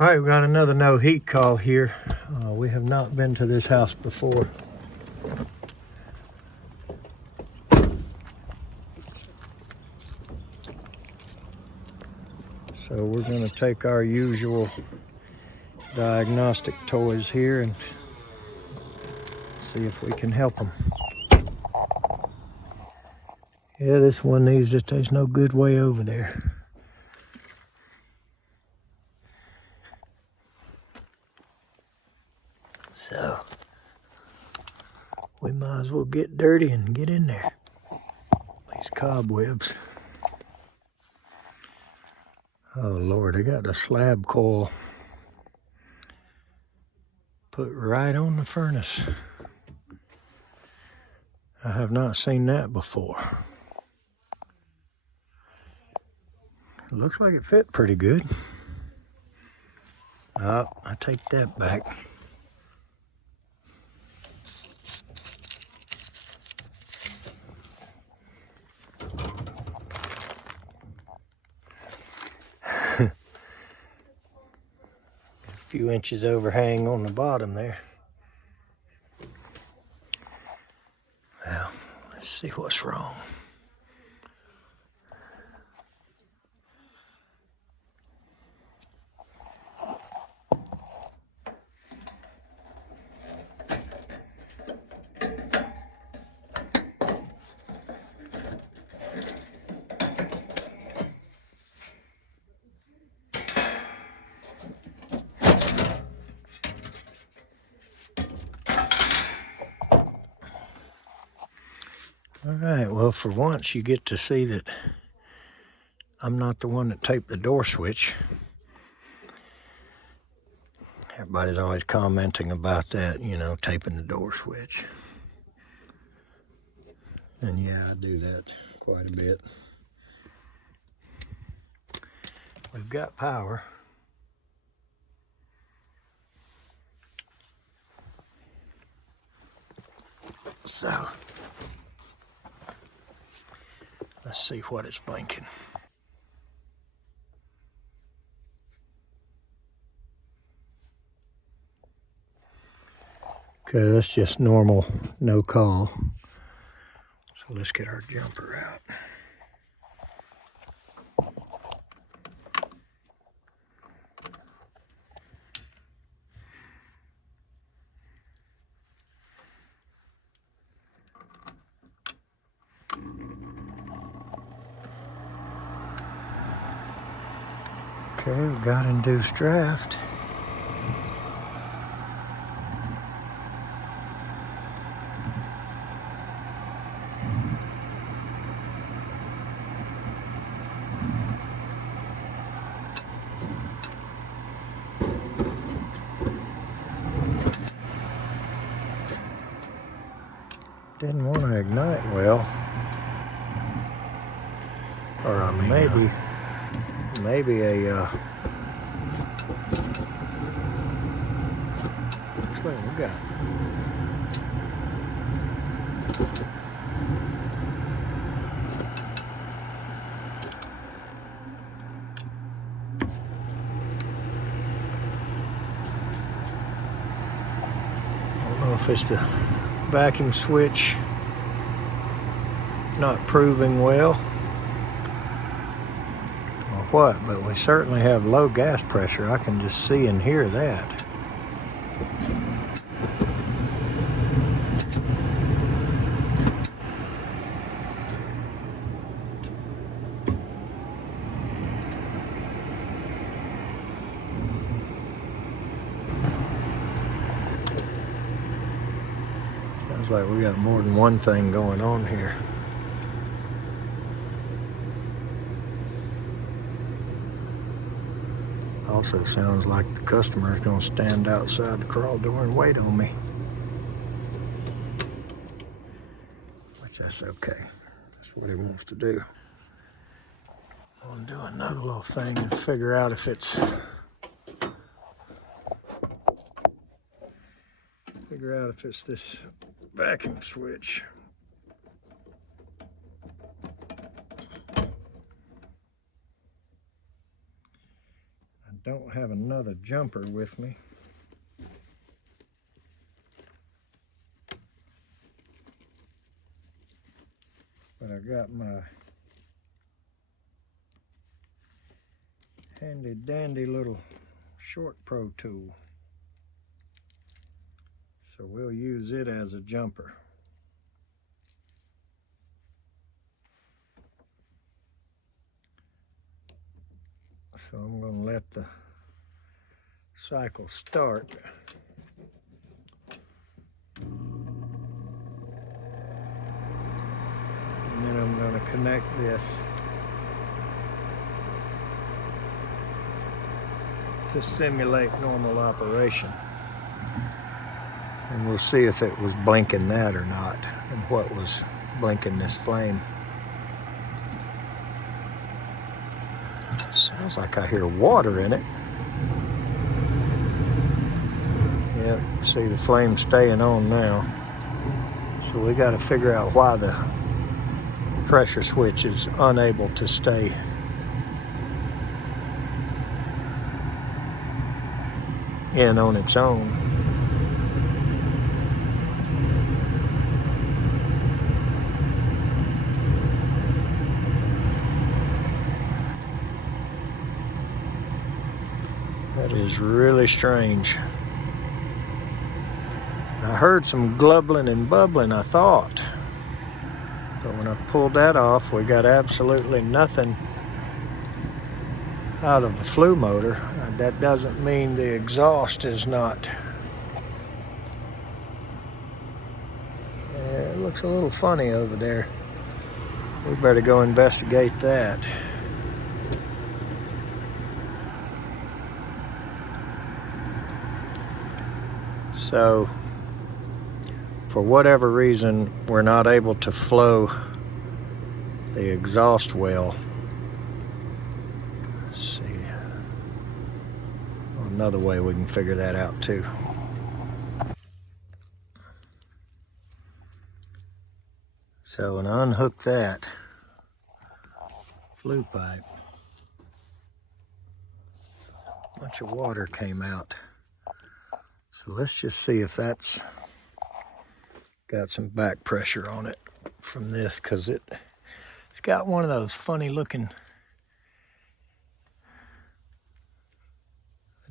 All right, we got another no heat call here. We have not been to this house before. So we're gonna take our usual diagnostic toys here and see if we can help them. Yeah, this one needs it. There's no good way over there. So we might as well get dirty and get in there. These cobwebs. Oh Lord, they got the slab coil put right on the furnace. I have not seen that before. It looks like it fit pretty good. Oh, I take that back. A few inches overhang on the bottom there. Well, let's see what's wrong. All right, well, for once you get to see that I'm not the one that taped the door switch. Everybody's always commenting about that, you know, taping the door switch. And yeah, I do that quite a bit. We've got power. So, let's see what it's blinking. Okay, that's just normal, no call. So let's get our jumper out. Okay, we've got induced draft. Didn't want to ignite well. Or maybe a, looks like we got I don't know if it's the vacuum switch not proving well or what, but we certainly have low gas pressure. I can just see and hear that. Sounds like we got more than one thing going on here. Also sounds like the customer is going to stand outside the crawl door and wait on me. Which that's okay. That's what he wants to do. I'm going to do another little thing and figure out if it's this vacuum switch. I don't have another jumper with me. But I got my handy dandy little short pro tool. So we'll use it as a jumper. So I'm going to let the cycle start. And then I'm going to connect this to simulate normal operation. And we'll see if it was blinking that or not, and what was blinking this flame. Sounds like I hear water in it. Yep, see the flame staying on now. So we got to figure out why the pressure switch is unable to stay in on its own. That is really strange. I heard some glubbling and bubbling, I thought. But when I pulled that off, we got absolutely nothing out of the flue motor. That doesn't mean the exhaust is not. It looks a little funny over there. We better go investigate that. So, for whatever reason, we're not able to flow the exhaust well. Let's see. Another way we can figure that out too. So when I unhook that flue pipe, a bunch of water came out. So let's just see if that's got some back pressure on it from this, because it's got one of those funny looking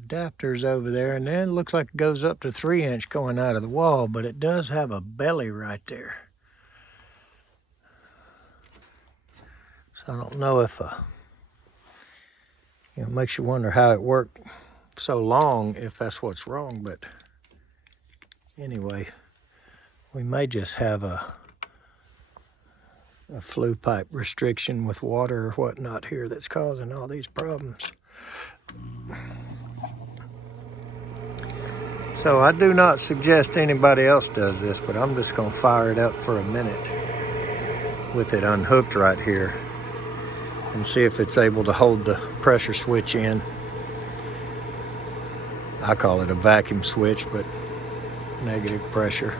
adapters over there, and then it looks like it goes up to 3" going out of the wall, but it does have a belly right there. So I don't know if it makes you wonder how it worked so long, if that's what's wrong. But anyway, we may just have a flue pipe restriction with water or whatnot here that's causing all these problems. So I do not suggest anybody else does this, but I'm just going to fire it up for a minute with it unhooked right here and see if it's able to hold the pressure switch in. I call it a vacuum switch, but negative pressure.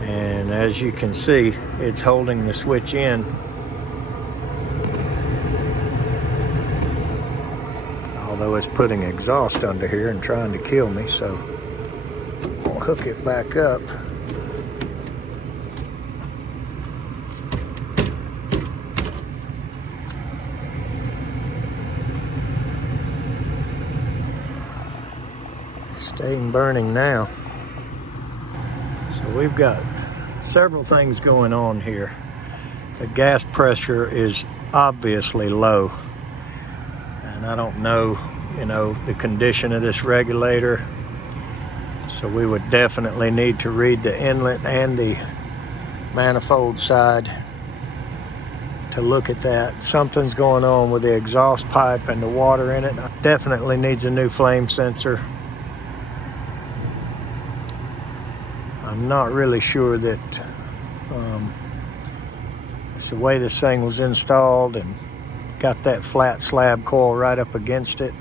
And as you can see, it's holding the switch in. Although it's putting exhaust under here and trying to kill me, so I'll hook it back up. Staying burning now. So we've got several things going on here. The gas pressure is obviously low, and I don't know, the condition of this regulator. So we would definitely need to read the inlet and the manifold side to look at that. Something's going on with the exhaust pipe and the water in it. Definitely needs a new flame sensor. I'm not really sure that it's the way this thing was installed and got that flat slab coil right up against it.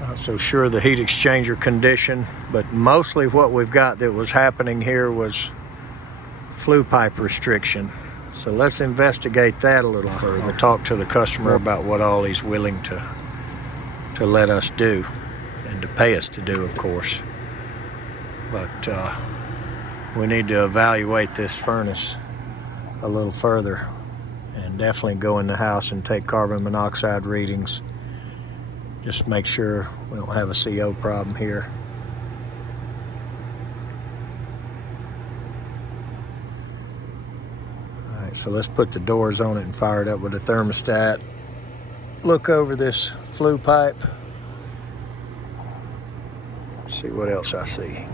Not so sure the heat exchanger condition, but mostly what we've got that was happening here was flue pipe restriction. So let's investigate that a little further. I'll talk to the customer about what all he's willing to let us do and to pay us to do, of course. But we need to evaluate this furnace a little further and definitely go in the house and take carbon monoxide readings. Just make sure we don't have a CO problem here. All right, so let's put the doors on it and fire it up with a thermostat. Look over this flue pipe. See what else I see.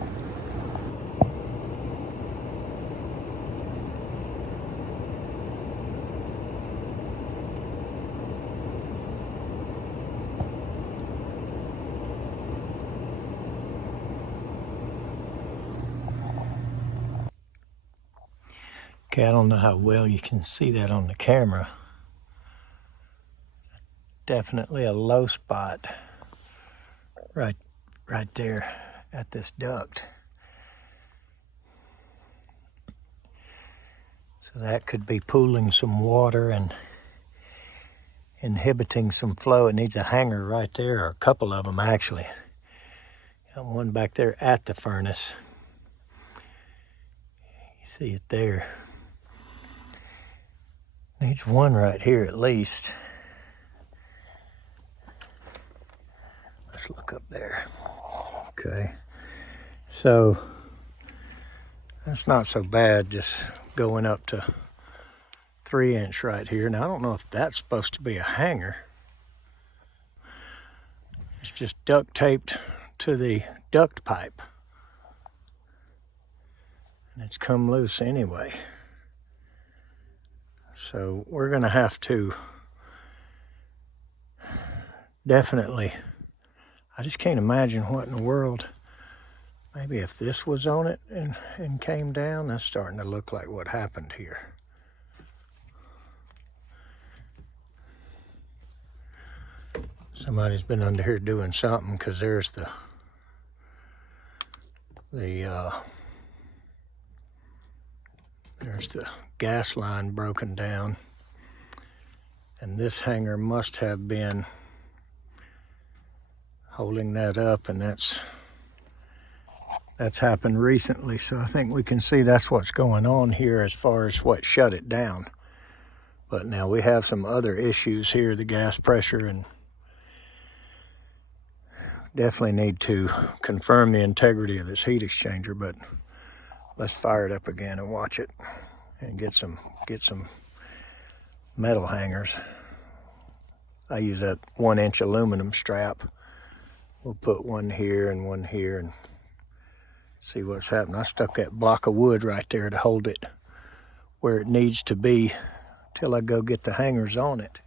Okay, I don't know how well you can see that on the camera. Definitely a low spot right there at this duct. So that could be pooling some water and inhibiting some flow. It needs a hanger right there, or a couple of them actually. Got one back there at the furnace. You see it there. Needs one right here at least. Let's look up there. Okay, so that's not so bad, just going up to 3-inch right here. Now I don't know if that's supposed to be a hanger. It's just duct taped to the duct pipe. And it's come loose anyway. So we're gonna have to definitely, I just can't imagine what in the world. Maybe if this was on it and came down, that's starting to look like what happened here. Somebody's been under here doing something, because there's there's the gas line broken down. And this hanger must have been holding that up, and that's happened recently. So I think we can see that's what's going on here as far as what shut it down. But now we have some other issues here, the gas pressure, and definitely need to confirm the integrity of this heat exchanger. But let's fire it up again and watch it and get some metal hangers. I use that 1-inch aluminum strap. We'll put one here and see what's happening. I stuck that block of wood right there to hold it where it needs to be till I go get the hangers on it.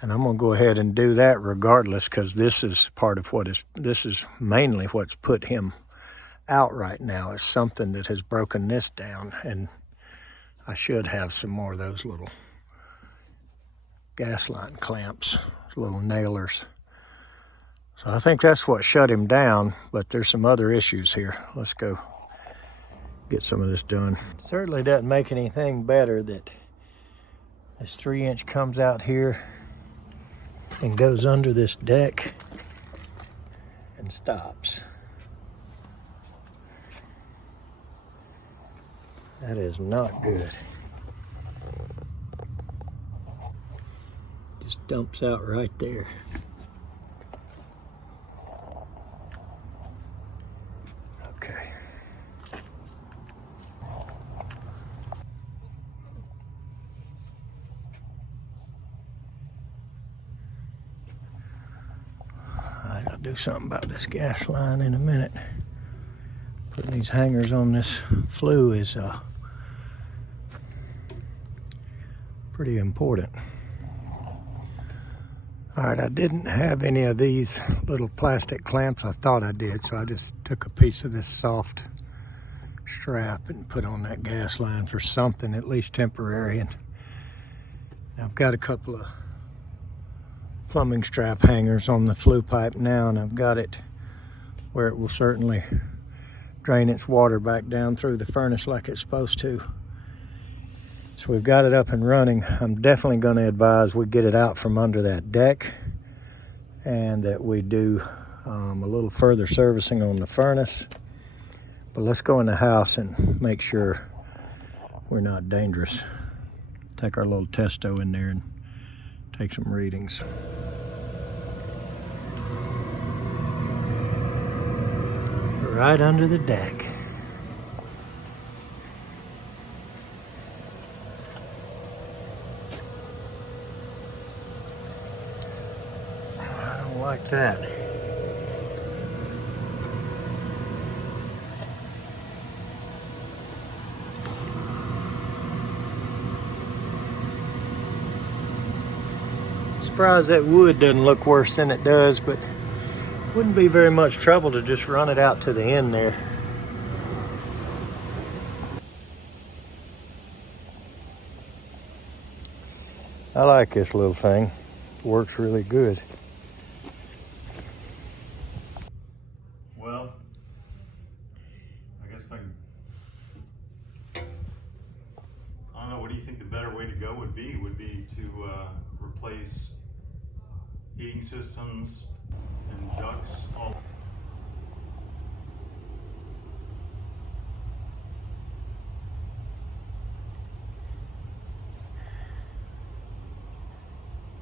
And I'm gonna go ahead and do that regardless, because this is part of this is mainly what's put him out right now, is something that has broken this down. And I should have some more of those little gas line clamps, little nailers. So I think that's what shut him down, but there's some other issues here. Let's go get some of this done. It certainly doesn't make anything better that this 3-inch comes out here and goes under this deck and stops. That is not good. Just dumps out right there. Okay. I'll do something about this gas line in a minute. Putting these hangers on this flue is pretty important. All right, I didn't have any of these little plastic clamps. I thought I did, so I just took a piece of this soft strap and put on that gas line for something, at least temporary. And I've got a couple of plumbing strap hangers on the flue pipe now, and I've got it where it will certainly drain its water back down through the furnace like it's supposed to. So we've got it up and running. I'm definitely going to advise we get it out from under that deck and that we do a little further servicing on the furnace. But let's go in the house and make sure we're not dangerous. Take our little testo in there and take some readings. Right under the deck. I don't like that. Surprised that wood doesn't look worse than it does, but wouldn't be very much trouble to just run it out to the end there. I like this little thing. Works really good. Well, I guess I don't know, what do you think the better way to go would be? Would be to replace heating systems and ducts all.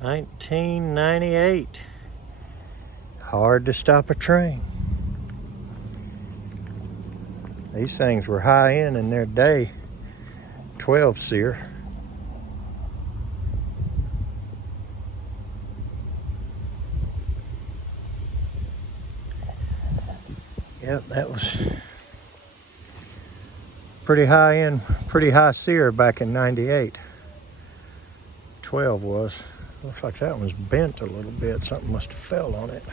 $19.98. Hard to stop a train. These things were high end in their day. 12 seer. Yep, that was pretty high end, pretty high seer back in 98. 12 was. Looks like that one's bent a little bit. Something must have fell on it.